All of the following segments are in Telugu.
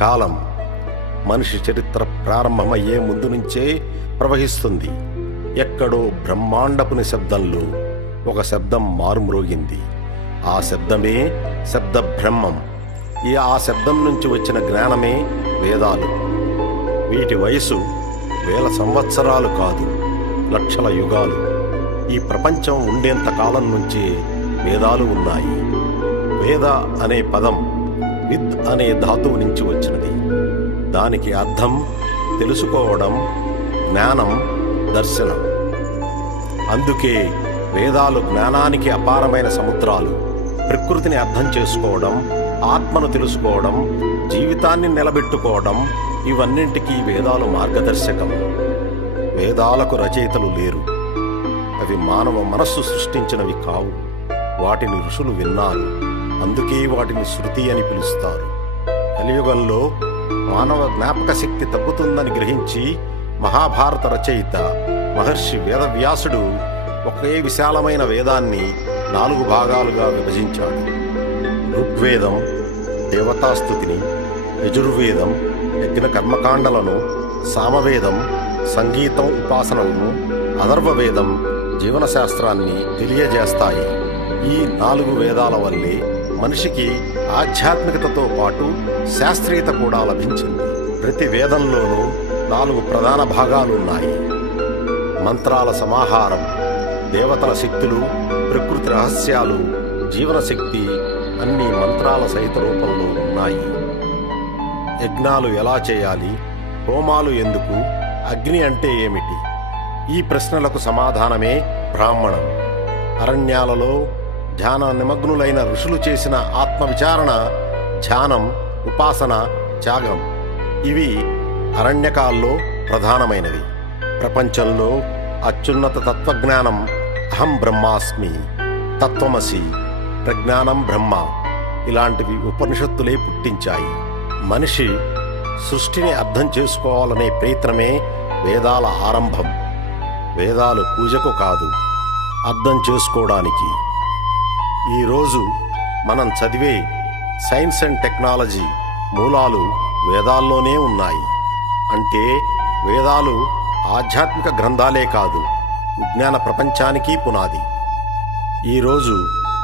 కాలం మనిషి చరిత్ర ప్రారంభమయ్యే ముందు నుంచే ప్రవహిస్తుంది. ఎక్కడో బ్రహ్మాండపు నిశ్శబ్దంలో ఒక శబ్దం మారుమ్రోగింది. ఆ శబ్దమే శబ్ద బ్రహ్మం. ఆ శబ్దం నుంచి వచ్చిన జ్ఞానమే వేదాలు. వీటి వయసు వేల సంవత్సరాలు కాదు, లక్షల యుగాలు. ఈ ప్రపంచం ఉండేంత కాలం నుంచే వేదాలు ఉన్నాయి. వేద అనే పదం విద్ అనే ధాతువు నుంచి వచ్చినది. దానికి అర్థం తెలుసుకోవడం, జ్ఞానం, దర్శనం. అందుకే వేదాలు జ్ఞానానికి అపారమైన సముద్రాలు. ప్రకృతిని అర్థం చేసుకోవడం, ఆత్మను తెలుసుకోవడం, జీవితాన్ని నిలబెట్టుకోవడం, ఇవన్నింటికీ వేదాలు మార్గదర్శకం. వేదాలకు రచయితలు లేరు. అవి మానవ మనస్సు సృష్టించినవి కావు. వాటిని ఋషులు విన్నారు. అందుకే వాటిని శృతి అని పిలుస్తారు. కలియుగంలో మానవ జ్ఞాపక శక్తి తగ్గుతుందని గ్రహించి మహాభారత రచయిత మహర్షి వేదవ్యాసుడు ఒకే విశాలమైన వేదాన్ని 4 భాగాలుగా విభజించాడు. ఋగ్వేదం దేవతాస్తుతిని, యజుర్వేదం యజ్ఞ కర్మకాండలను, సామవేదం సంగీతం ఉపాసనలను, అథర్వవేదం జీవనశాస్త్రాన్ని తెలియజేస్తాయి. ఈ 4 వేదాల వల్లే మనిషికి ఆధ్యాత్మికతతో పాటు శాస్త్రీయత కూడా లభించింది. ప్రతి వేదంలోనూ 4 ప్రధాన భాగాలున్నాయి. మంత్రాల సమాహారం, దేవతల శక్తులు, ప్రకృతి రహస్యాలు, జీవనశక్తి అన్ని మంత్రాల సహిత రూపంలో ఉన్నాయి. యజ్ఞాలు ఎలా చేయాలి, హోమాలు ఎందుకు, అగ్ని అంటే ఏమిటి? ఈ ప్రశ్నలకు సమాధానమే బ్రాహ్మణం. అరణ్యాలలో ధ్యాన నిమగ్నులైన ఋషులు చేసిన ఆత్మవిచారణ, ధ్యానం, ఉపాసన, త్యాగం ఇవి అరణ్యకాల్లో ప్రధానమైనవి. ప్రపంచంలో అత్యున్నత తత్వజ్ఞానం అహం బ్రహ్మాస్మి, తత్వమసి, ప్రజ్ఞానం బ్రహ్మ ఇలాంటివి ఉపనిషత్తులే పుట్టించాయి. మనిషి సృష్టిని అర్థం చేసుకోవాలనే ప్రయత్నమే వేదాల ఆరంభం. వేదాలు పూజకు కాదు, అర్థం చేసుకోవడానికి. ఈరోజు మనం చదివే సైన్స్ అండ్ టెక్నాలజీ మూలాలు వేదాల్లోనే ఉన్నాయి. అంటే వేదాలు ఆధ్యాత్మిక గ్రంథాలే కాదు, విజ్ఞాన ప్రపంచానికి పునాది. ఈరోజు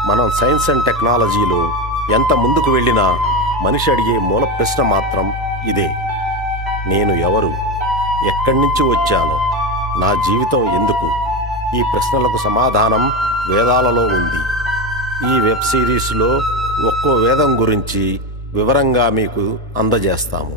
మనం సైన్స్ అండ్ టెక్నాలజీలో ఎంత ముందుకు వెళ్ళినా మనిషి అడిగే మూల ప్రశ్న మాత్రం ఇదే: నేను ఎవరు, ఎక్కడి నుంచి వచ్చాను, నా జీవితం ఎందుకు? ఈ ప్రశ్నలకు సమాధానం వేదాలలో ఉంది. ఈ వెబ్ సిరీస్లో ఒక్కో వేదం గురించి వివరంగా మీకు అందజేస్తాము.